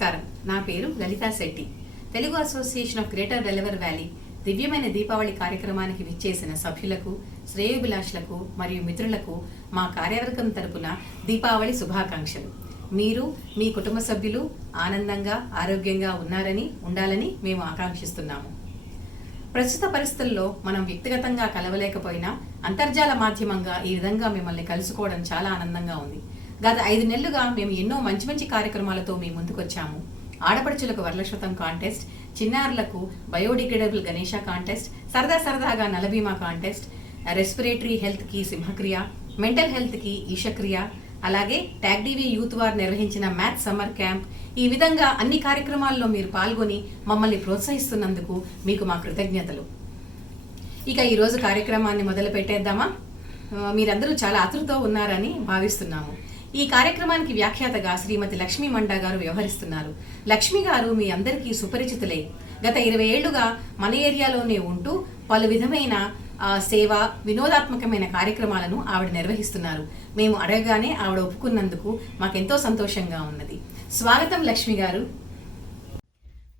నమస్కారం. నా పేరు Lalitha Shetty. Telugu association of greater Delaware Valley దివ్యమైన దీపావళి కార్యక్రమానికి విచ్చేసిన సభ్యులకు, శ్రేయోభిలాషులకు మరియు మిత్రులకు మా కార్యవర్గం తరపున దీపావళి శుభాకాంక్షలు. మీరు మీ కుటుంబ సభ్యులు ఆనందంగా, ఆరోగ్యంగా ఉండాలని మేము ఆకాంక్షిస్తున్నాము. ప్రస్తుత పరిస్థితుల్లో మనం వ్యక్తిగతంగా కలవలేకపోయినా అంతర్జాల మాధ్యమంగా ఈ విధంగా మిమ్మల్ని కలుసుకోవడం చాలా ఆనందంగా ఉంది. గత 5 నెలలుగా మేము ఎన్నో మంచి కార్యక్రమాలతో మీ ముందుకొచ్చాము. ఆడపడుచులకు వరలక్ష్మతం కాంటెస్ట్, చిన్నారులకు బయోడిగ్రేడబుల్ గణేష కాంటెస్ట్, సరదాగా నలభీమా కాంటెస్ట్, రెస్పిరేటరీ హెల్త్ కి సింహక్రియ, మెంటల్ హెల్త్ కి ఈషక్రియ, అలాగే ట్యాగ్ టీవీ యూత్ వార్ నిర్వహించిన మ్యాథ్స్ సమ్మర్ క్యాంప్, ఈ విధంగా అన్ని కార్యక్రమాల్లో మీరు పాల్గొని మమ్మల్ని ప్రోత్సహిస్తున్నందుకు మీకు మా కృతజ్ఞతలు. ఇక ఈరోజు కార్యక్రమాన్ని మొదలు పెట్టేద్దామా? మీరందరూ చాలా ఆతృతతో ఉన్నారని భావిస్తున్నాము. ఈ కార్యక్రమానికి వ్యాఖ్యాతగా శ్రీమతి లక్ష్మీ మండా గారు వ్యవహరిస్తున్నారు. లక్ష్మి గారు మీ అందరికీ సుపరిచితులే. గత 20 ఏళ్లుగా మన ఏరియాలోనే ఉంటూ పలు విధమైన సేవ, వినోదాత్మకమైన కార్యక్రమాలను ఆవిడ నిర్వహిస్తున్నారు. మేము అడగగానే ఆవిడ ఒప్పుకున్నందుకు మాకెంతో సంతోషంగా ఉన్నది. స్వాగతం లక్ష్మి గారు.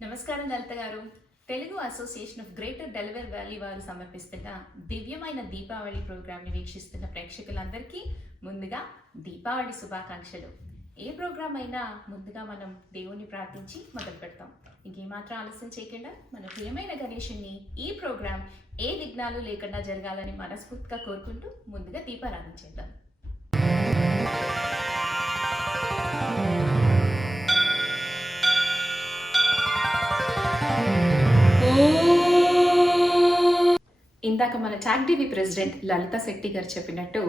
నమస్కారం లలిత గారు. Telugu association of greater Delaware valley వారు సమర్పిస్తున్న దివ్యమైన దీపావళి ప్రోగ్రామ్ని వీక్షిస్తున్న ప్రేక్షకులందరికీ ముందుగా దీపావళి శుభాకాంక్షలు. ఏ ప్రోగ్రామ్ అయినా ముందుగా మనం దేవుణ్ణి ప్రార్థించి మొదలు పెడతాం. ఇంకేమాత్రం ఆలస్యం చేయకుండా మన ప్రియమైన గణేశుని ఈ ప్రోగ్రామ్ ఏ విఘ్నాలు లేకుండా జరగాలని మనస్ఫూర్తిగా కోరుకుంటూ ముందుగా దీపారాధన చేద్దాం. ఇందాక మన TAG TV president Lalitha Shetty garu చెప్పినట్టు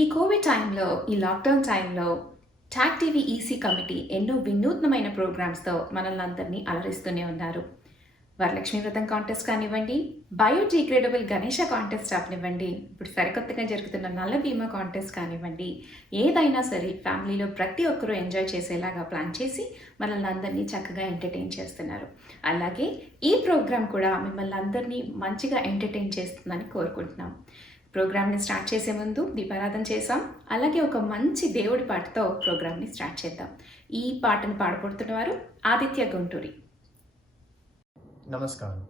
ఈ కోవిడ్ టైంలో, ఈ లాక్డౌన్ టైంలో ట్యాగ్ టీవీ ఈసీ కమిటీ ఎన్నో వినూత్నమైన ప్రోగ్రామ్స్తో మనల్ని అందరినీ అలరిస్తూనే ఉన్నారు. వరలక్ష్మి వ్రతం కాంటెస్ట్ కానివ్వండి, బయోడిగ్రేడబుల్ గణేష కాంటెస్ట్ అవనివ్వండి, ఇప్పుడు సరికొత్తగా జరుగుతున్న నల్ల బీమా కాంటెస్ట్ కానివ్వండి, ఏదైనా సరే ఫ్యామిలీలో ప్రతి ఒక్కరూ ఎంజాయ్ చేసేలాగా ప్లాన్ చేసి మనల్ని అందరినీ చక్కగా ఎంటర్టైన్ చేస్తున్నారు. అలాగే ఈ ప్రోగ్రామ్ కూడా మిమ్మల్ని అందరినీ మంచిగా ఎంటర్టైన్ చేస్తుందని కోరుకుంటున్నాం. ప్రోగ్రామ్ని స్టార్ట్ చేసే ముందు దీపారాధన చేసాం. అలాగే ఒక మంచి దేవుడి పాటతో ప్రోగ్రామ్ని స్టార్ట్ చేద్దాం. ఈ పాటను పాడబడుతున్న వారు ఆదిత్య గుంటూరి. నమస్కారం.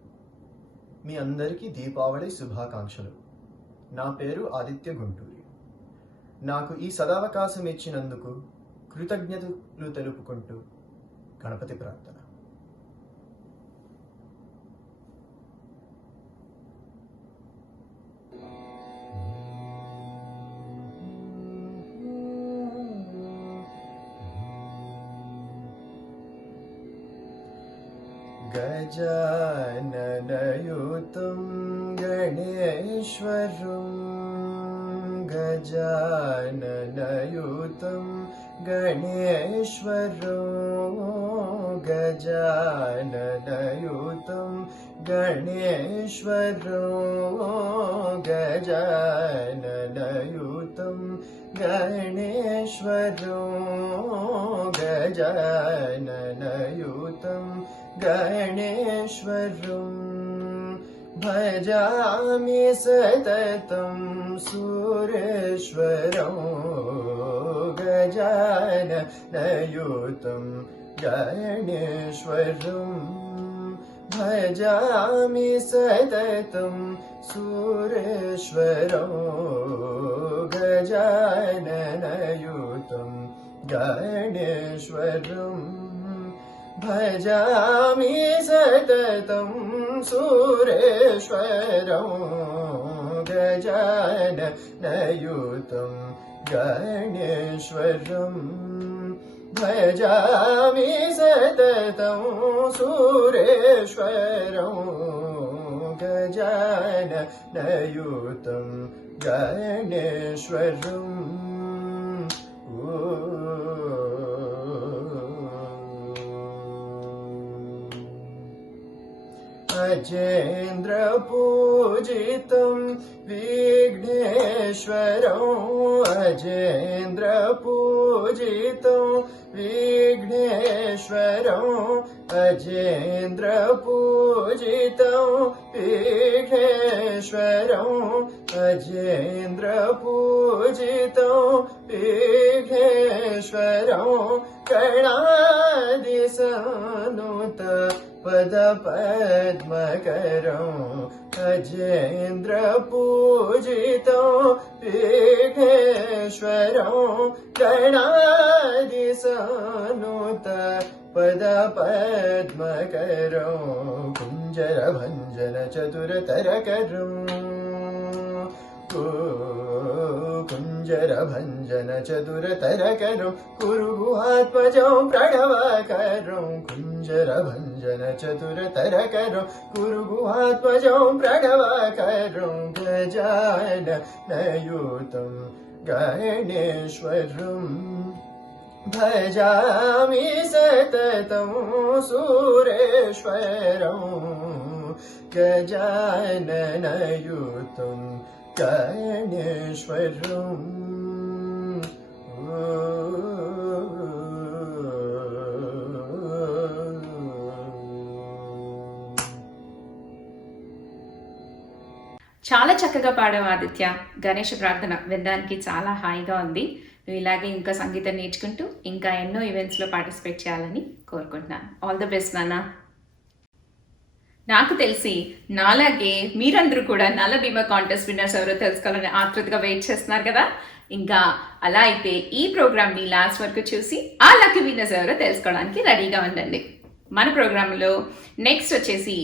మీ అందరికీ దీపావళి శుభాకాంక్షలు. నా పేరు ఆదిత్య గుంటూరి. నాకు ఈ సదావకాశం ఇచ్చినందుకు కృతజ్ఞతలు తెలుపుకుంటూ గణపతి ప్రార్థన. गजाननयुतं गणेश्वरं गजाननयुतं गणेश्वरं गजाननयुतं गणेश्वरं गजाननयुतं गणेश्वरं गजाननयुतं गणेश्वरं भजामि सततं सुरेश्वरं गजाननयुतं गणेश्वरं भजामि सततं सुरेश्वरं गजाननयुतं गणेश्वरं भजामि सततं सुरेश्वरं गजाननयुतं गणेश्वरं भजामि सततं सुरेश्वरं गजाननयुतं गणेश्वरं अजेन्द्र पूजितं विघ्नेश्वरं अजेन्द्र पूजितं विघ्नेश्वरं अजेन्द्र पूजितं विघ्नेश्वरं अजेन्द्र पूजितं विघ्नेश्वरं गणादि सानुत पद पद्मकरं अजेन्द्र पूजितं विघ्नेश्वरं गणादिसानुत पद पद्मकरं कुञ्जर भञ्जन चतुरतरकरं कुञ्जर भञ्जन चतुरतरकरं कुरुगुहात्मजं प्रणवकरं कुञ्जर भञ्जन चतुरतरकरं कुरुगुहात्मजं प्रणवकरं गजाननयुतं गणेश्वरम् भजामि सततं सुरेश्वरं गजाननयुतं गणेश्वरम् చాలా చక్కగా పాడావు ఆదిత్య. గణేష ప్రార్థన వినడానికి చాలా హాయిగా ఉంది. నువ్వు ఇలాగే ఇంకా సంగీతం నేర్చుకుంటూ ఇంకా ఎన్నో ఈవెంట్స్లో పార్టిసిపేట్ చేయాలని కోరుకుంటున్నాను. ఆల్ ద బెస్ట్ నాన్న. నాకు తెలిసి నాలాగే మీరందరూ కూడా నల్ల బీమా కాంటెస్ట్ విన్నర్స్ ఎవరో తెలుసుకోవాలని ఆతృతగా వెయిట్ చేస్తున్నారు కదా. ఇంకా అలా అయితే ఈ ప్రోగ్రామ్ని లాస్ట్ వరకు చూసి ఆ లక్కీ విన్నర్స్ ఎవరో తెలుసుకోవడానికి రెడీగా ఉండండి. మన ప్రోగ్రాంలో నెక్స్ట్ వచ్చేసి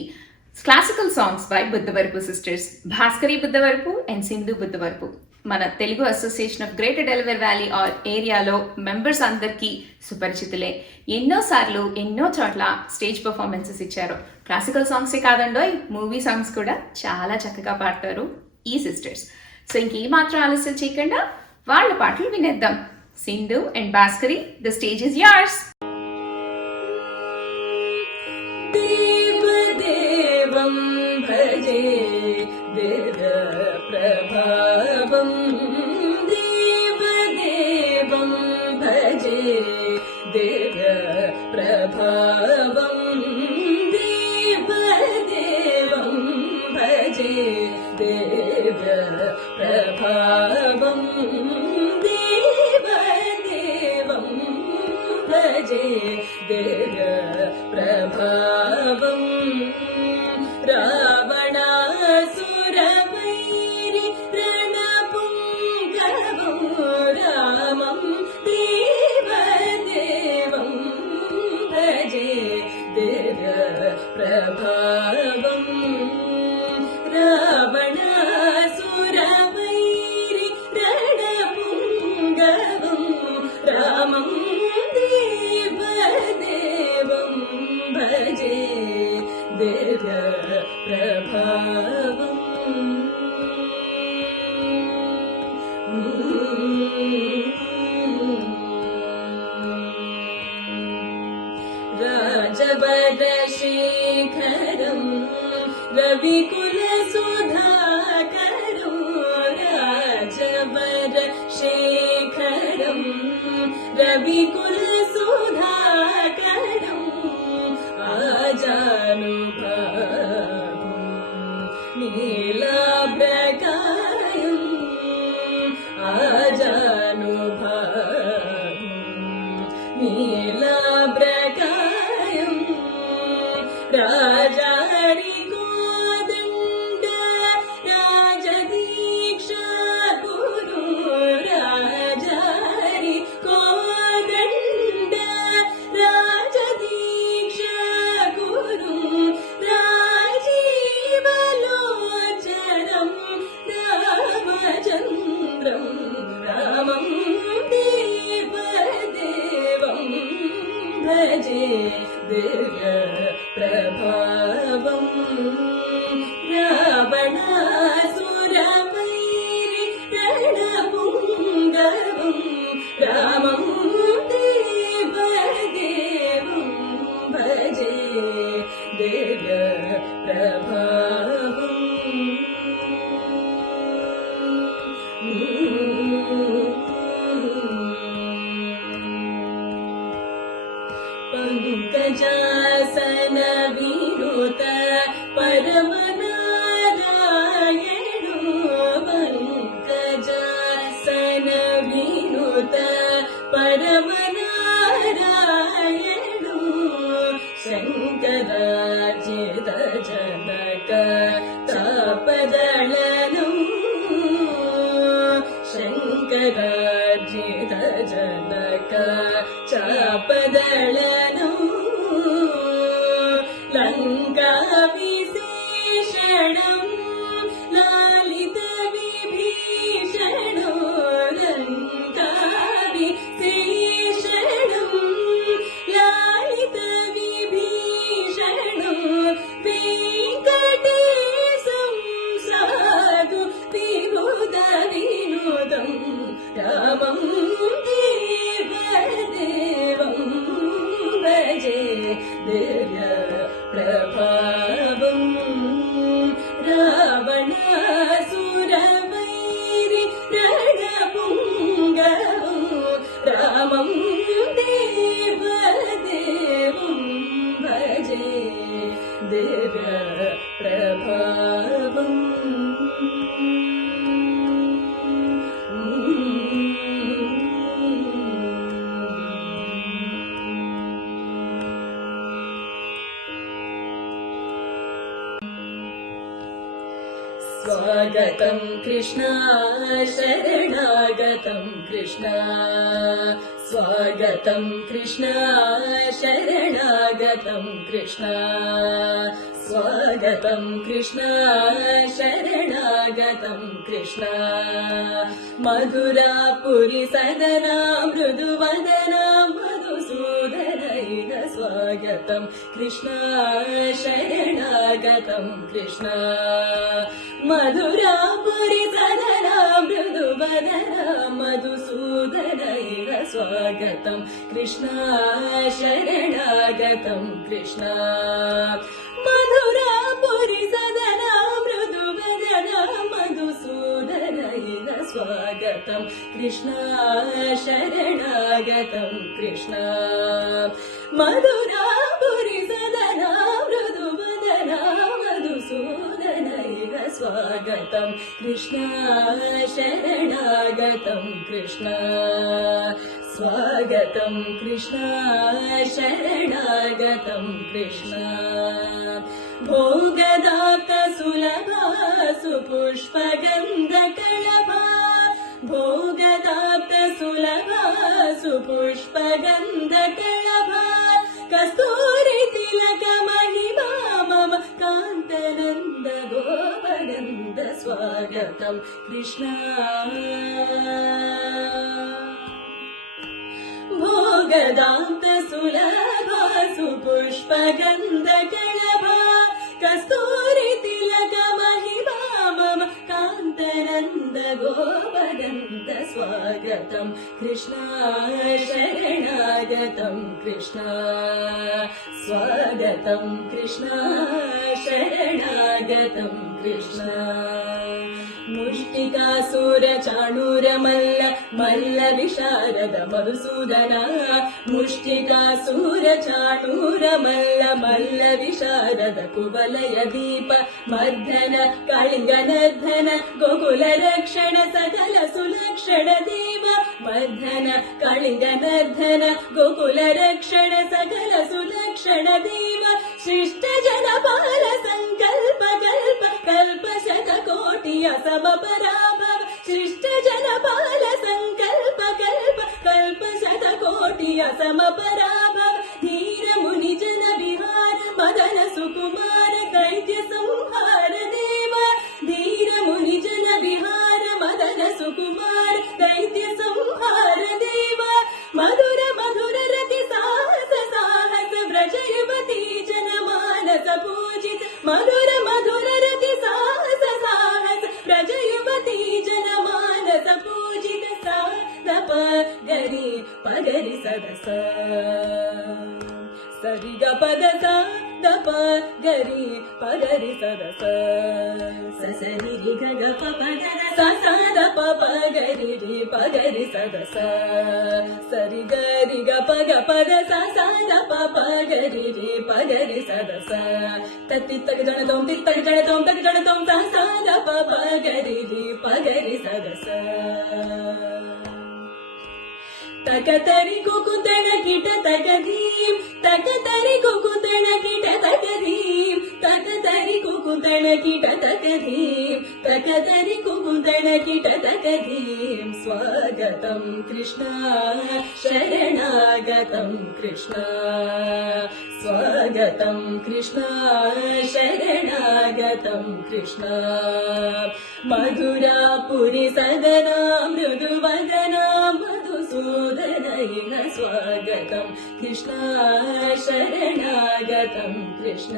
classical songs by Buddhavarapu sisters, Bhaskari Buddhavarapu and Sindhu Buddhavarapu. మన Telugu association of greater Delaware valley ఆర్ ఏరియాలో మెంబర్స్ అందరికీ సుపరిచితులే. ఎన్నోసార్లు ఎన్నో చోట్ల స్టేజ్ పర్ఫార్మెన్సెస్ ఇచ్చారు. క్లాసికల్ సాంగ్సే కాదండోయ్, మూవీ సాంగ్స్ కూడా చాలా చక్కగా పాడతారు ఈ సిస్టర్స్. సో ఇంకేమాత్రం ఆలస్యం చేయకుండా వాళ్ళ పాటలు వినేద్దాం. Sindhu and Bhaskari, the stage is yours. देवदेवं भजे दिव्यप्रभावं देवदेवं भजे दिव्यप्रभावं देवदेवं भजे दिव्यप्रभावं देवदेवं भजे दिव्यप्रभावं रावणासुरवैरि रणपुङ्गवं रामं देवदेवं भजे दिव्यप्रभावं रावणासुरवैरि रणपुङ्गवं रामं देवदेवं भजे दिव्यप्रभावम् राजवरशेखरं रविकुलसुधाकरं राजवरशेखरं रविकुलसुधाकरं आजानुभावं नीलाभ्रकायं आजानुभावं नीलाभ्रकायं राजारिकोदण्ड राजदीक्षा गुरु राजारिकोदण्ड राजदीक्षा गुरु राजीवलोचनं रामचन्द्रं रामं देवदेवं भजे दिव्यप्रभावं रावणासुरवैरि रणपुङ्गवं रामं देवदेवं भजे दिव्यप्रभावम् पंकजासन विनुत परमनारायणो पंकजासन विनुत परमनारायणो जित जनक चापदळनु लङ्का विशेषणं लालित विभीषणो लङ्का विशेषणं लालित विभीषणो वेङ्कटेशं साधु विबुध विनोदं रामं देवदेवं भजे दिव्य प्रभावं रावणासुरवैरि रणपुङ्गवं रामं देवदेवं भजे दिव्य प्रभावम् स्वागतं कृष्णा शरणागतं कृष्णा स्वागतं कृष्णा शरणागतं कृष्णा स्वागतं कृष्णा शरणागतं कृष्णा मधुरापुरि सदना मृदुवदना मधुसूदनैन स्वागतं कृष्णा शरणागतं कृष्णा मधुरापुरि सदना मृदुवदना मधुसूदनैव स्वागतं कृष्णा शरणागतं कृष्णा मधुरापुरि सदना मृदुवदना मधुसूदनैव स्वागतं कृष्णा शरणागतं कृष्णा मधुरापुरि सदना मृदुवदना मधुसूदनैव स्वागतं कृष्णा शरणागतं कृष्णा स्वागतं कृष्णा शरणागतं कृष्णा भोगदाप्त सुलभा सुपुष्पगन्धकलभा भोगदाप्त सुलभा सुपुष्पगन्धकलभा कस्तूरि तिलक महिमा मम कान्तनन्द गोपगन्ध स्वागतं कृष्णा भोगदान्त सुलभा सुपुष्पगन्धकलभा कस्तूरि तिलक महिमा मम कान्तनन्द गोपगन्ध स्वागतं कृष्णा शरणागतं कृष्णा स्वागतं कृष्णा शरणागतं कृष्णा मुष्टिकासुर चाणूरमल्ल मल्ल विशारद मधुसूदना मुष्टिकासुर चाणूरमल्ल मल्ल विशारद कुवलय दीप मर्दन कलिङ्गनर्धन गोकुल रक्षण सकल सुलक्षण देव मर्दन कलिङ्गनर्धन गोकुल रक्षण सकल सुलक्षण देव शिष्ट जनपाल संकल्प कल्प कल्प शतकोटि असमपराभव शिष्ट जनपाल संकल्प कल्प कल्प शतकोटि असमपराभव धीर मुनि जन विहार मदन सुकुमार दैत्य संहार देव धीर मुनि जन विहार मदन सुकुमार दैत्य संहार देव मधुर मधुर रति साहस साहस व्रज युवती जन मानस पूजित मधुर मधुर रति साहस साहस व्रज युवती जन मानस पूजित सा प गरि पगरि सदस सरि ग पद सा द प गरि पगरि सदस सरि रि ग ग प पद सा सा द प प गरि रि पगरि सदस सरि ग रि ग प ग पद सा सा द प प गरि रि पगरि सदस तति तक जन तोम ति तक जन तोम सा सा द प प गरि रि पगरि सदस तकतरि कुकुतण किट तकधीम तकतरि कुकुतण किट तकधीम తకతరి కుకుతణకిట తకధీం తకతరి కుకుతణకిట తకధీం స్వాగతం కృష్ణ శరణాగతం కృష్ణ స్వాగతం కృష్ణ శరణాగతం కృష్ణ మధురాపురి సదనా మృదువదనా మధుసూదనైన స్వాగతం కృష్ణ శరణాగతం కృష్ణ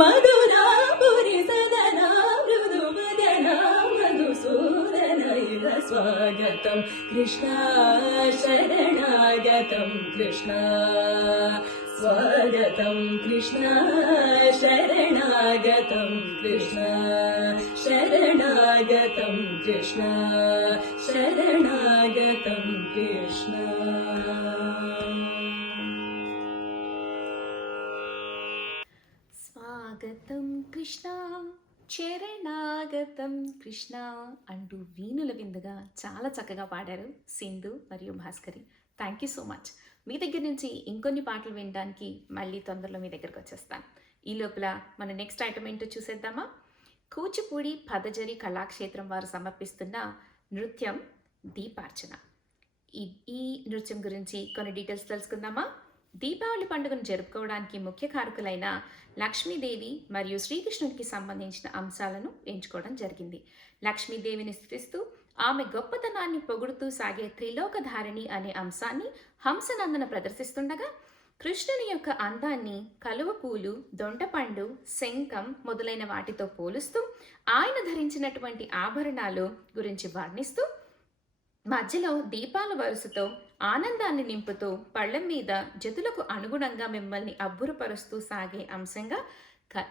మధురాపురి సదనా మృదువదనా మధుసూదనైన స్వాగతం కృష్ణ శరణాగతం కృష్ణ స్వాగతం కృష్ణ శరణాగతం కృష్ణ శరణాగతం కృష్ణ శరణాగతం కృష్ణ స్వాగతం కృష్ణ శరణాగతం కృష్ణ అంటూ వీణుల విందుగా చాలా చక్కగా పాడారు సింధు మరియు Bhaskari. Thank you so much. మీ దగ్గర నుంచి ఇంకొన్ని పాటలు వినడానికి మళ్ళీ తొందరలో మీ దగ్గరకు వచ్చేస్తాను. ఈ లోపల మన నెక్స్ట్ ఐటమ్ ఏంటో చూసేద్దామా? కూచిపూడి పదజరి కళాక్షేత్రం వారు సమర్పిస్తున్న నృత్యం దీపార్చన. ఈ నృత్యం గురించి కొన్ని డీటెయిల్స్ తెలుసుకుందామా? దీపావళి పండుగను జరుపుకోవడానికి ముఖ్య కారకులైన లక్ష్మీదేవి మరియు శ్రీకృష్ణుడికి సంబంధించిన అంశాలను ఎంచుకోవడం జరిగింది. లక్ష్మీదేవిని స్థుతిస్తూ ఆమె గొప్పతనాన్ని పొగుడుతూ సాగే త్రిలోకధారిణి అనే అంశాన్ని హంసనందన ప్రదర్శిస్తుండగా, కృష్ణుని యొక్క అందాన్ని కలువ పూలు, దొండపండు, శంఖం మొదలైన వాటితో పోలుస్తూ ఆయన ధరించినటువంటి ఆభరణాలు గురించి వర్ణిస్తూ మధ్యలో దీపాల వరుసతో ఆనందాన్ని నింపుతూ పళ్ళెం మీద జతులకు అనుగుణంగా మిమ్మల్ని అబ్బురపరుస్తూ సాగే అంశంగా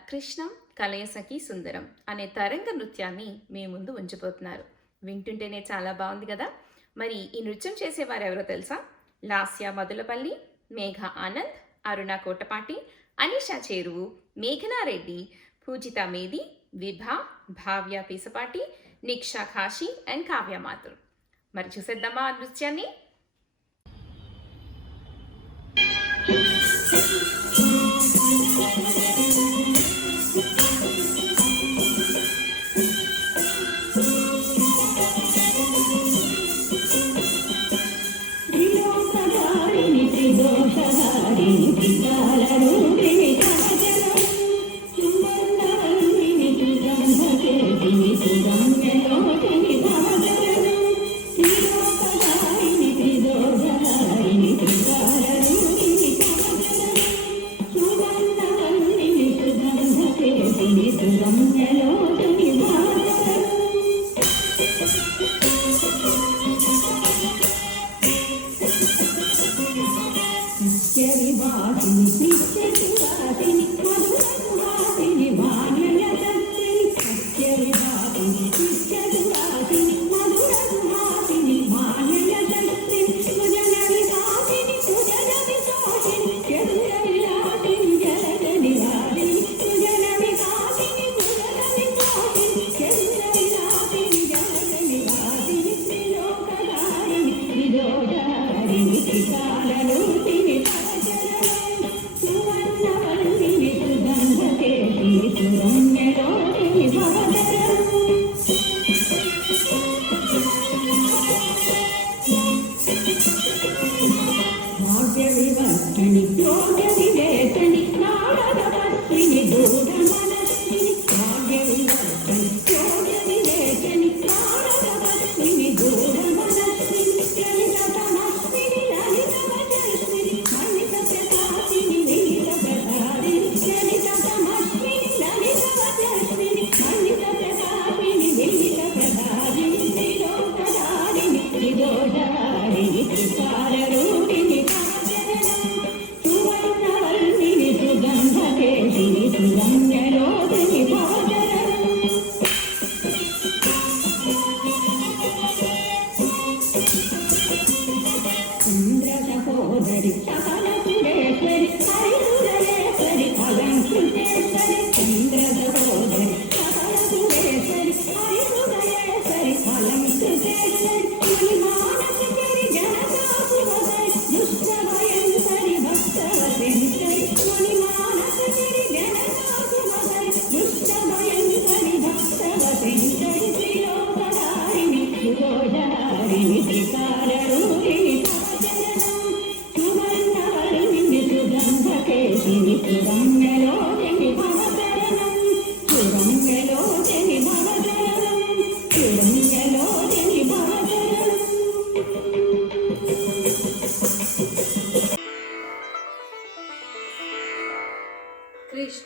కృష్ణం కలయసఖి సుందరం అనే తరంగ నృత్యాన్ని మీ ముందు ఉంచబోతున్నారు. వింటుంటేనే చాలా బాగుంది కదా. మరి ఈ నృత్యం చేసేవారు ఎవరో తెలుసా? లాస్య మధులపల్లి, మేఘ ఆనంద్, అరుణ కోటపాటి, అనిషా చేరువు, మేఘనారెడ్డి, పూజిత మేది, విభా, భావ్య పీసపాటి, నిక్షా ఖాషి అండ్ కావ్య మాథుర్. మరి చూసేద్దామా ఆ నృత్యాన్ని?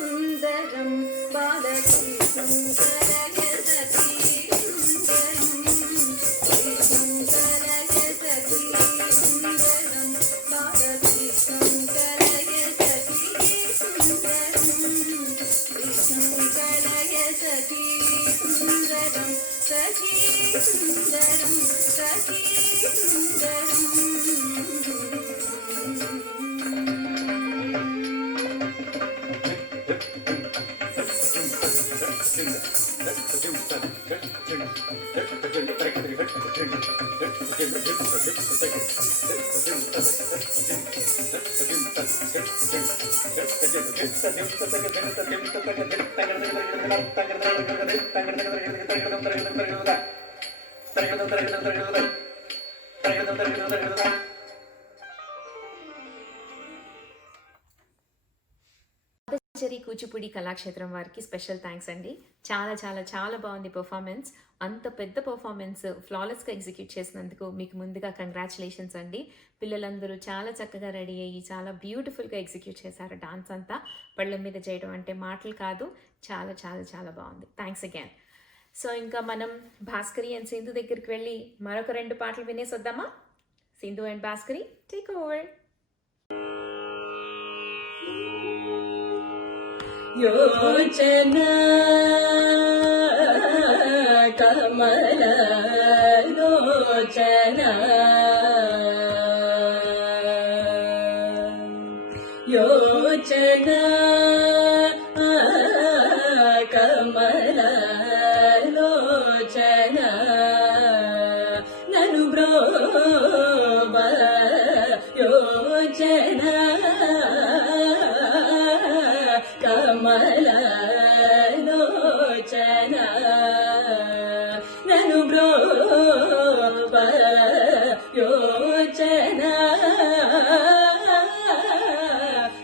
सुन्दरं बालकृष्णं कलयसखी సుందరం సఖీ సుందరం సఖీ సుందరం పాదచారి కూచిపూడి కళాక్షేత్రం వారికి స్పెషల్ థ్యాంక్స్ అండి. చాలా చాలా చాలా బాగుంది పర్ఫార్మెన్స్. అంత పెద్ద పర్ఫార్మెన్స్ ఫ్లాలెస్గా ఎగ్జిక్యూట్ చేసినందుకు మీకు ముందుగా కంగ్రాచులేషన్స్ అండి. పిల్లలందరూ చాలా చక్కగా రెడీ అయ్యి చాలా బ్యూటిఫుల్గా ఎగ్జిక్యూట్ చేశారు. డాన్స్ అంతా పళ్ళ మీద చేయడం అంటే మాటలు కాదు, చాలా చాలా చాలా బాగుంది. Thanks again. సో ఇంకా మనం భాస్కరి అండ్ సింధు దగ్గరికి వెళ్ళి మరొక 2 పాటలు వినేసి వద్దామా? Sindhu and Bhaskari take over. యోచన కమల లోచన యోచన కమల లోచన నను బ్రోవ యోచన కమల లోచన నను బ్రోవ యోచన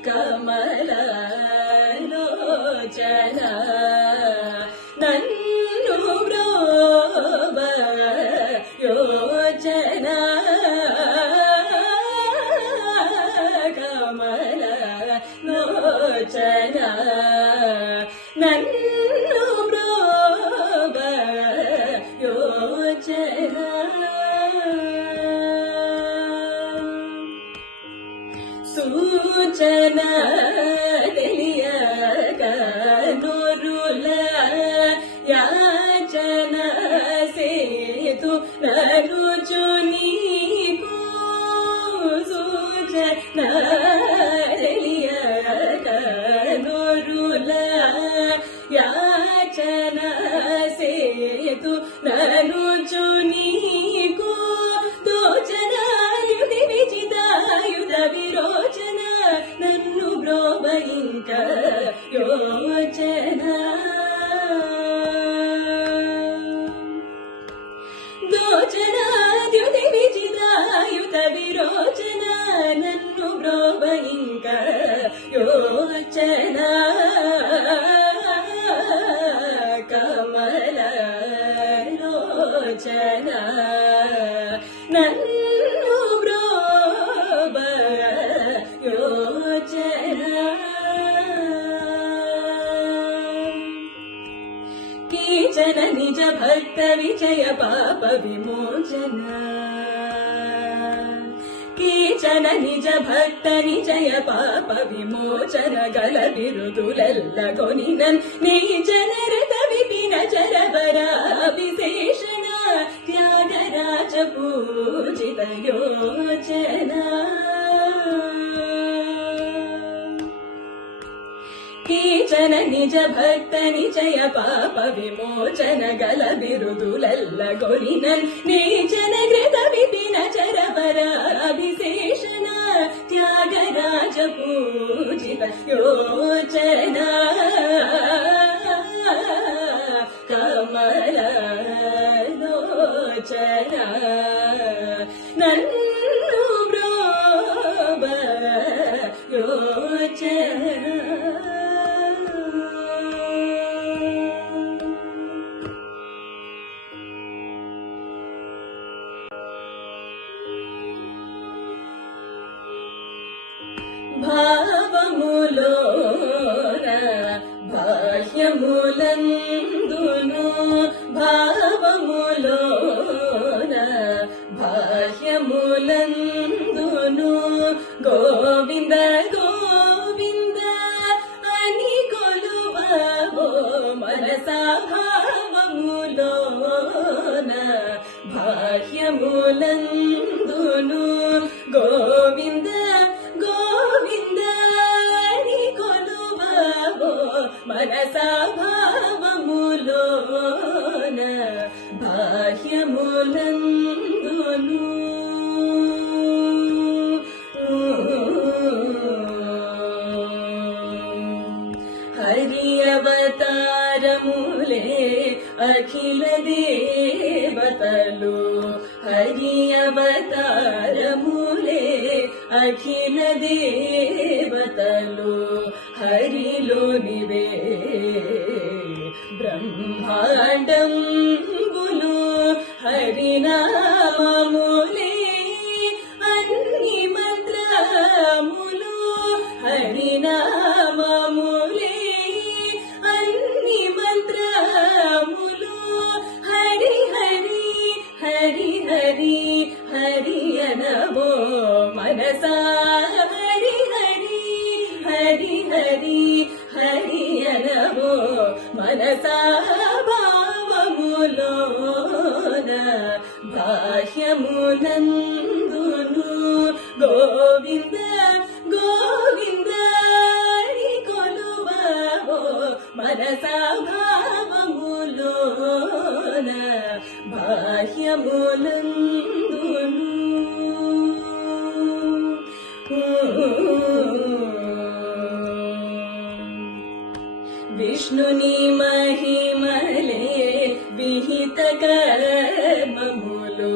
కమల లోచన నన్ను బ్రోవ యోచన కమల లోచన నన్ను బ్రోవ యోచన సూచన తెలియక నోరుల యాచన సేతు నరుచు నీకు సూచన తెలియక నోరుల యాచన సేతు నరుచు నీకు దోచనాయుధి విజితాయుధ విరోచన నన్ను బ్రోవ ఇంక యోచన దోచనాయుధి విజితాయుధ విరోచన నన్ను బ్రోవ ఇంక యోచన కమల లోచన నన్ను బ్రోవ యోచన కీచన నిజ భక్త విజయ పాప విమోచన కీచన నిజ భక్త నిజయ పాప విమోచన గల బిరుదులెల్ల కొనినన్ నీచన రత విపిన చరవరాభిషేషణ త్యాగరాజ పూజిత యోచన కీచన నిజ భక్త నిజయ పాప విమోచన గల బిరుదులెల్ల కొనినన్ నీచన కృత విపిన చరవరాభిషేషణ త్యాగరాజ పూజిత యోచన కమల లోచన నన్ను బ్రోవ యోచన భావములోన బాహ్యములందును భావములోన బాహ్యములందును గోవింద గోవింద అని కొలువవో మనసా భావములోన బాహ్యములందును హరి అవతారములే అఖిల దేవతలు హరి అవతారములే అఖిల దేవతలు హరిలోనివే బ్రహ్మాండంబులు హరినామములే అన్ని మంత్రములు హరినామములే అన్ని మంత్రములు హరి హరి హరి హరి హరి అనవో మనసా హరి హరి హరి హరి హరి అనవో మనసా భావములోన బాహ్యమునందును గోవింద గోవింద అని కొలువవో మనసా భావములోన బాహ్యమునందును విష్ణుని మహిమలే విహిత కర్మములు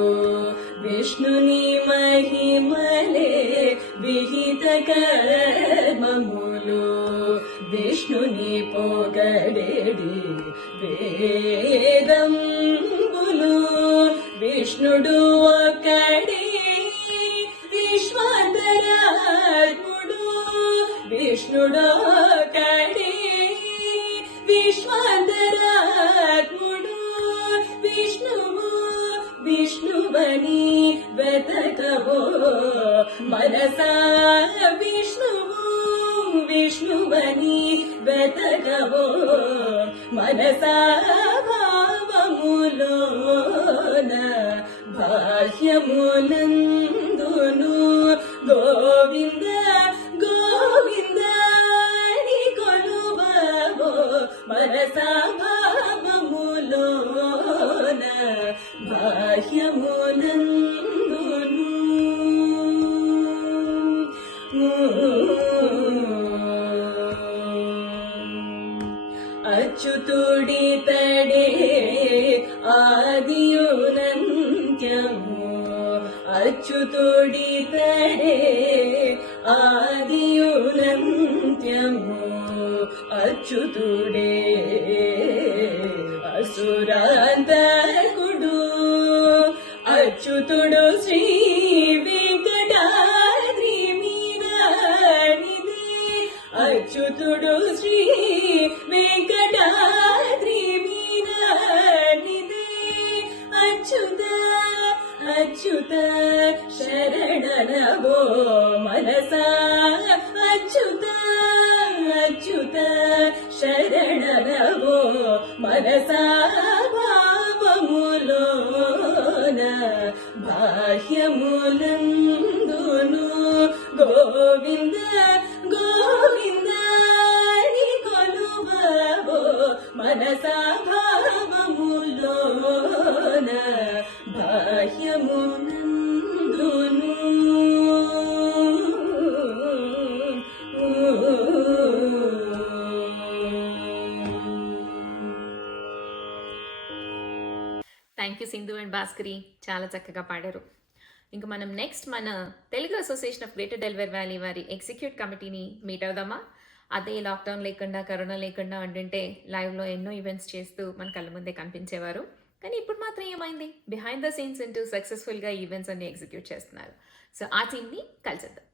విష్ణుని మహిమలే విహిత కర్మములు విష్ణుని పొగడేడి వేదంబులు విష్ణుడు ఒక్కడే విశ్వాంతరాత్ముడు విష్ణుడు ఒక్కడే విశ్వాంతరాత్ముడు విష్ణువు విష్ణువని వెతకవో మనసా విష్ణువు విష్ణువని వెతకవో మనసా భావములోన బాహ్యమునందును గోవింద గోవింద అని కొలువవో మనసా భావములోన బాహ్యమునందును అచ్యుతుడి తడే ఆదియునంత్యము అచ్యుతుడి తడే ఆదియునంత్యము అచ్యుతుడే అసురాంతకుడు అచ్యుతుడు శ్రీ వెంకటాద్రి మీరానిది అచ్యుతుడు శ్రీ వెంకటాద్రి మీరానిది అచ్యుత అచ్యుత శరణనవో మనసా అచ్యుత అచ్యుత శరణనవో మనసా భావములోన బాహ్యములందును గోవింద గోవింద అని కొలువవో మనసా భావములోన బాహ్యమునందును thank you Sindhu and Bhaskari, చాలా చక్కగా పాడారు. ఇంకా మనం నెక్స్ట్ మన Telugu association of greater Delaware valley వారి ఎగ్జిక్యూట్ కమిటీని మీట్ అవుదామా. అదే లాక్డౌన్ లేకుండా కరోనా లేకుండా ఉంటుంటే లైవ్లో ఎన్నో ఈవెంట్స్ చేస్తూ మన కళ్ళ ముందే కనిపించేవారు. కానీ ఇప్పుడు మాత్రం ఏమైంది, బిహైండ్ ద సీన్స్ అంటూ సక్సెస్ఫుల్గా ఈవెంట్స్ అన్ని ఎగ్జిక్యూట్ చేస్తున్నారు. సో ఆ టీమ్ని కలిసేద్దాం.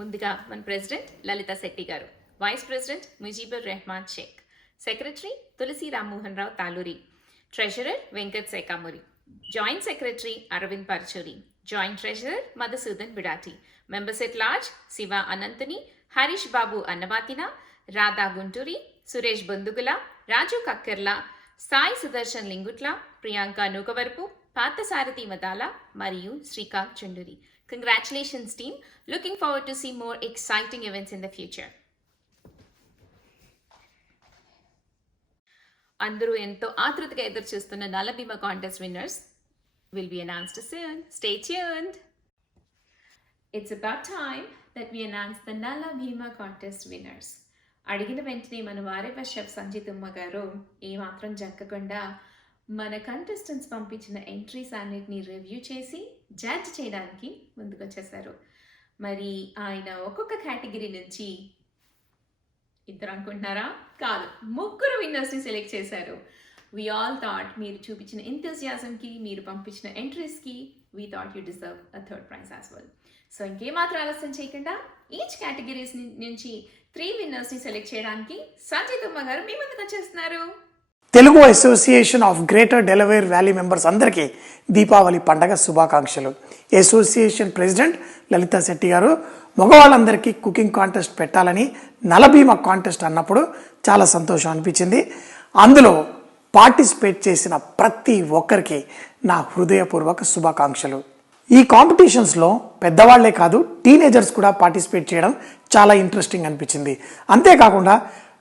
ముందుగా మన president Lalitha Shetty garu, vice president Mujibur Rehman Sheikh, secretary Tulasi Rammohan Rao Taluri, treasurer Venkat Sekamuri, joint secretary Aravind Parchuri, joint treasurer Madhusudan Bidati, members at large Shiva Ananthuni, Harish Babu Annamathina, Radha Gunturi, Suresh Bondugula, Raju Kakkerla, Sai Sudarshan Lingutla, Priyanka Nookavarapu, Parthasarathi Madala మరియు Srikanth Chunduri. Congratulations team. Looking forward to see more exciting events in the future. అందరూ ఎంతో ఆతృతగా ఎదురు చూస్తున్న Nala Bhima contest winners will be announced soon. Stay tuned. It's about time that we announce the Nalla Bhima contest winners. అడిగిన వెంటనే మన వారేప chef Sanjit ఉమ్మ గారు ఏమాత్రం జక్కకుండా మన కంటెస్టెంట్స్ పంపించిన ఎంట్రీస్ అన్నిటిని రివ్యూ చేసి జడ్జ్ చేయడానికి ముందుకొచ్చేసారు. మరి ఆయన ఒక్కొక్క కేటగిరీ నుంచి ఇద్దరు అనుకుంటున్నారా? కాదు, 3 విన్నర్స్ని సెలెక్ట్ చేశారు. We all thought మీరు చూపించిన ఎంతూజియాజంకి, మీరు పంపించిన ఎంట్రీస్కి we thought you deserve a third prize as well. So ఇంకేమాత్రం ఆలస్యం చేయకుండా ఈచ్ కేటగిరీస్ నుంచి 3 విన్నర్స్ని సెలెక్ట్ చేయడానికి సంజిత్ ఉమ్మ గారు మీ ముందుకు వచ్చేస్తున్నారు. Telugu association of greater Delaware valley members అందరికీ దీపావళి పండగ శుభాకాంక్షలు. అసోసియేషన్ ప్రెసిడెంట్ లలితా శెట్టి గారు మగవాళ్ళందరికీ కుకింగ్ కాంటెస్ట్ పెట్టాలని నలభీమ కాంటెస్ట్ అన్నప్పుడు చాలా సంతోషం అనిపించింది. అందులో పార్టిసిపేట్ చేసిన ప్రతి ఒక్కరికి నా హృదయపూర్వక శుభాకాంక్షలు. ఈ కాంపిటీషన్స్లో పెద్దవాళ్లే కాదు, టీనేజర్స్ కూడా పార్టిసిపేట్ చేయడం చాలా ఇంట్రెస్టింగ్ అనిపించింది. అంతేకాకుండా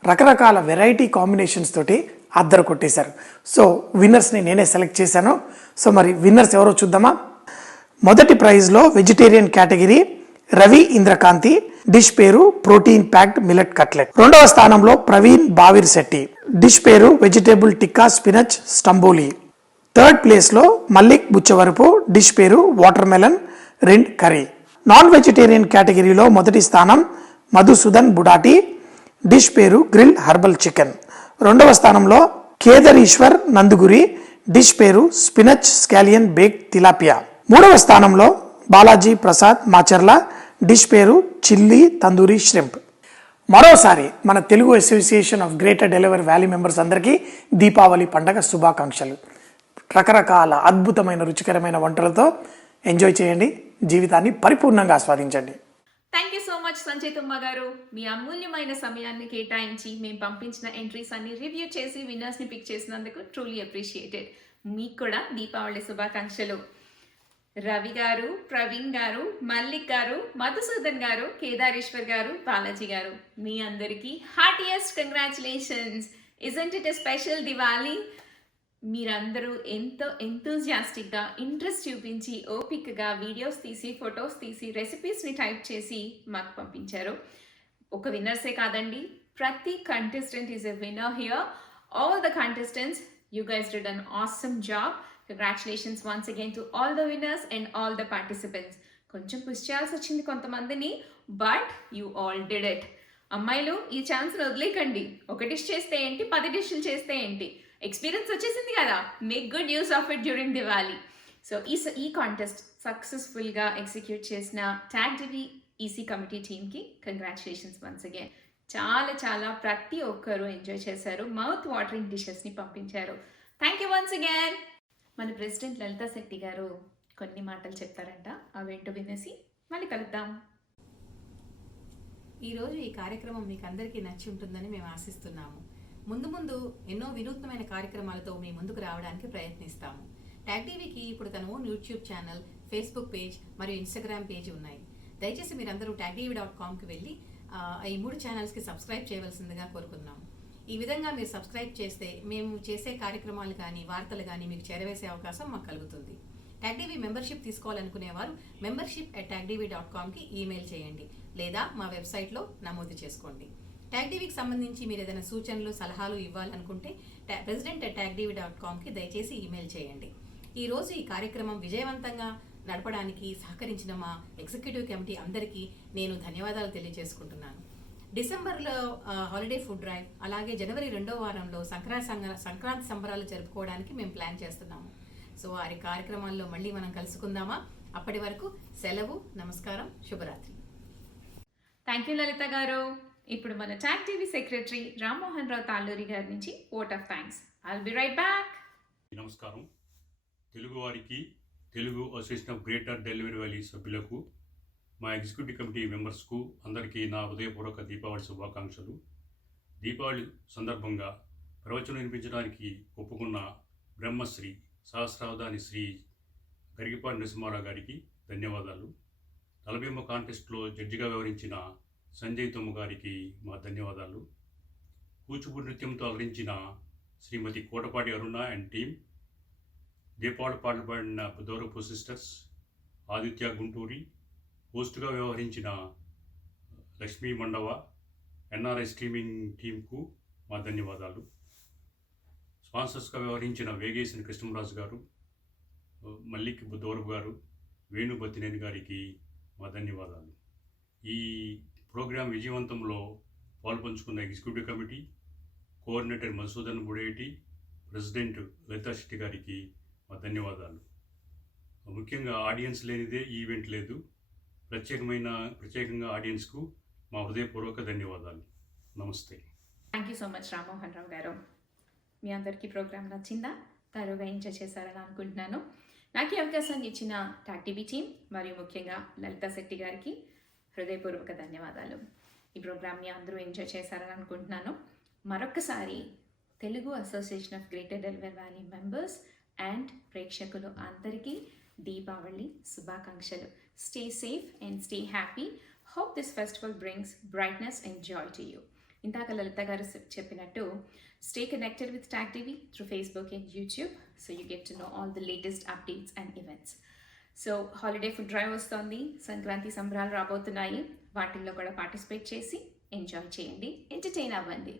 రకరకాల వెరైటీ కాంబినేషన్స్ తోటి అద్దరు కొట్టేశారు. సో విన్నర్స్ని నేనే సెలెక్ట్ చేశాను. సో మరి విన్నర్స్ ఎవరో చూద్దామా. మొదటి ప్రైజ్లో vegetarian category Ravi Indrakanti, dish పేరు ప్రోటీన్ ప్యాక్డ్ మిల్లెట్ కట్లెట్. రెండవ స్థానంలో ప్రవీణ్ బావిర్ శెట్టి, డిష్ పేరు vegetable tikka spinach stromboli. Third ప్లేస్లో మల్లిక్ బుచ్చవరపు, డిష్ పేరు watermelon rind curry. Non vegetarian కేటగిరీలో మొదటి స్థానం మధుసూదన్ బుడాటి, డిష్ పేరు గ్రిల్ హర్బల్ చికెన్. రెండవ స్థానంలో కేదర్ ఈశ్వర్ నందుగురి, డిష్ పేరు స్పినచ్ స్కాలియన్ బేక్ తిలాపియా. మూడవ స్థానంలో బాలాజీ ప్రసాద్ మాచర్ల, డిష్ పేరు చిల్లీ తందూరి ష్రింప్. మరోసారి మన Telugu association of greater delivery valley members అందరికీ దీపావళి పండగ శుభాకాంక్షలు. రకరకాల అద్భుతమైన రుచికరమైన వంటలతో ఎంజాయ్ చేయండి, జీవితాన్ని పరిపూర్ణంగా ఆస్వాదించండి. Thank you so much Sanjit ఉమ్మ గారు. మీ అమూల్యమైన సమయాన్ని కేటాయించి మేము పంపించిన ఎంట్రీస్ అన్ని రివ్యూ చేసి విన్నర్స్ని పిక్ చేసినందుకు ట్రూలీ అప్రిషియేటెడ్. మీకు కూడా దీపావళి శుభాకాంక్షలు. రవి గారు, ప్రవీణ్ గారు, మల్లిక్ గారు, మధుసూదన్ గారు, కేదారేశ్వర్ గారు, బాలాజీ గారు, మీ అందరికీ heartiest congratulations. Isn't it a special Diwali? మీరందరూ ఎంతో ఎంతూజియాస్టిక్గా ఇంట్రెస్ట్ చూపించి ఓపికగా వీడియోస్ తీసి, ఫొటోస్ తీసి, రెసిపీస్ని టైప్ చేసి మాకు పంపించారు. ఒక విన్నర్సే కాదండి, ప్రతి contestant is a winner here. All the contestants, you guys did an awesome job. Congratulations once again to all the winners and all the participants. కొంచెం పుష్ చేయాల్సి వచ్చింది కొంతమందిని, but you all did it. అమ్మాయిలు ఈ ఛాన్స్ని వదిలేకండి. ఒక dish చేస్తే ఏంటి, 10 డిష్లు చేస్తే ఏంటి, ఎక్స్పీరియన్స్ వచ్చేసింది కదా. Make good use of it during Diwali. So ఈ కాంటెస్ట్ సక్సెస్ఫుల్గా ఎగ్జిక్యూట్ చేసిన ట్యాగ్ టీవీ ఈసీ కమిటీ టీమ్కి కంగ్రాచులేషన్స్ వన్స్ అగైన్. చాలా ప్రతి ఒక్కరూ ఎంజాయ్ చేశారు. మౌత్ వాటరింగ్ డిషెస్ని పంపించారు. Thank you once again. మన ప్రెసిడెంట్ లలితా శెట్టి గారు కొన్ని మాటలు చెప్తారంట, అవేంటో వినేసి మళ్ళీ కలుద్దాం. ఈరోజు ఈ కార్యక్రమం మీకు అందరికీ నచ్చి ఉంటుందని మేము ఆశిస్తున్నాము. ముందు ఎన్నో వినూత్నమైన కార్యక్రమాలతో మీ ముందుకు రావడానికి ప్రయత్నిస్తాము. ట్యాగ్ టీవీకి ఇప్పుడు తన own YouTube channel, Facebook page మరియు ఇన్స్టాగ్రామ్ పేజ్ ఉన్నాయి. దయచేసి మీరందరూ tagtv.comకి వెళ్ళి ఈ 3 ఛానల్స్కి సబ్స్క్రైబ్ చేయవలసిందిగా కోరుకుంటున్నాము. ఈ విధంగా మీరు సబ్స్క్రైబ్ చేస్తే మేము చేసే కార్యక్రమాలు కానీ వార్తలు కానీ మీకు చేరవేసే అవకాశం మాకు కలుగుతుంది. ట్యాగ్ టీవీ మెంబర్షిప్ తీసుకోవాలనుకునేవారు membership@tagtv.comకి ఈమెయిల్ చేయండి లేదా మా వెబ్సైట్లో నమోదు చేసుకోండి. ట్యాగ్ టీవీకి సంబంధించి మీరు ఏదైనా సూచనలు, సలహాలు ఇవ్వాలనుకుంటే president@tagtv.comకి దయచేసి ఈమెయిల్ చేయండి. ఈరోజు ఈ కార్యక్రమం విజయవంతంగా నడపడానికి సహకరించిన మా ఎగ్జిక్యూటివ్ కమిటీ అందరికీ నేను ధన్యవాదాలు తెలియజేసుకుంటున్నాను. డిసెంబర్లో హాలిడే ఫుడ్ డ్రైవ్, అలాగే జనవరి 2వ వారంలో సంక్రాంతి సంబరాలు జరుపుకోవడానికి మేము ప్లాన్ చేస్తున్నాము. సో ఆ కార్యక్రమాల్లో మళ్ళీ మనం కలుసుకుందామా? అప్పటి వరకు సెలవు, నమస్కారం, శుభరాత్రి. థ్యాంక్ యూ లలిత గారు. ఇప్పుడు మన TAG TV secretary Rammohan Rao Talluri గారి నుంచి vote of thanks. I'll be right back. నమస్కారం. తెలుగువారికి, Telugu association of greater delivery valley సభ్యులకు, మా ఎగ్జిక్యూటివ్ కమిటీ మెంబర్స్కు అందరికీ నా హృదయపూర్వక దీపావళి శుభాకాంక్షలు. దీపావళి సందర్భంగా ప్రవచనం వినిపించడానికి ఒప్పుకున్న బ్రహ్మశ్రీ సహస్రావధాని శ్రీ గరిగిపాటి నరసింహారావు గారికి ధన్యవాదాలు. తలబిమ్మ కాంటెస్ట్లో జడ్జిగా వ్యవహరించిన సంజయ్ తొమ్ము గారికి మా ధన్యవాదాలు. కూచిపూడి నృత్యంతో అలరించిన శ్రీమతి కోటపాటి అరుణ అండ్ టీమ్, దీపావళి పాటలు పాడిన దౌరపు సిస్టర్స్, ఆదిత్య గుంటూరి, హోస్ట్గా వ్యవహరించిన లక్ష్మీ మండవ, ఎన్ఆర్ఐ స్ట్రీమింగ్ టీంకు మా ధన్యవాదాలు. స్పాన్సర్స్గా వ్యవహరించిన వేగేసిన కృష్ణరాజు గారు, మల్లిక్ దౌరబ్ గారు, వేణు బత్తినేని గారికి మా ధన్యవాదాలు. ఈ ప్రోగ్రాం విజయవంతంలో పాల్పంచుకున్న executive committee, coordinator Madhusudan Budeti, president Lalitha Shetty గారికి మా ధన్యవాదాలు. ముఖ్యంగా ఆడియన్స్ లేనిదే ఈ ఈవెంట్ లేదు. ప్రత్యేకంగా ఆడియన్స్కు మా హృదయపూర్వక ధన్యవాదాలు. నమస్తే. Thank you so much Rammohan Rao garu. మీ అందరికీ ప్రోగ్రామ్ నచ్చిందా? తరువుగా ఎంజాయ్ చేశారని అనుకుంటున్నాను. నాకు ఈ అవకాశాన్ని ఇచ్చిన టాక్ టీవీ టీం మరియు ముఖ్యంగా లలితా శెట్టి గారికి హృదయపూర్వక ధన్యవాదాలు. ఈ ప్రోగ్రామ్ని అందరూ ఎంజాయ్ చేశారని అనుకుంటున్నాను. మరొక్కసారి Telugu association of greater delivery valley members and ప్రేక్షకులు అందరికీ దీపావళి శుభాకాంక్షలు. Stay safe and stay happy. Hope this festival brings brightness and Joy to you. ఇందాక లలిత గారు చెప్పినట్టు stay connected with talk TV through Facebook and YouTube, so you get to know all the latest updates and events. So holiday food drive వస్తుంది, సంక్రాంతి సంబరాలు రాబోతున్నాయి. వాటిల్లో కూడా participate చేసి enjoy చేయండి, ఎంటర్టైన్ అవ్వండి.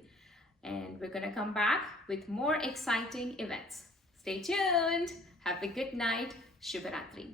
And we're going to come back with more exciting events. Stay tuned. Have a good night. Shubharatri.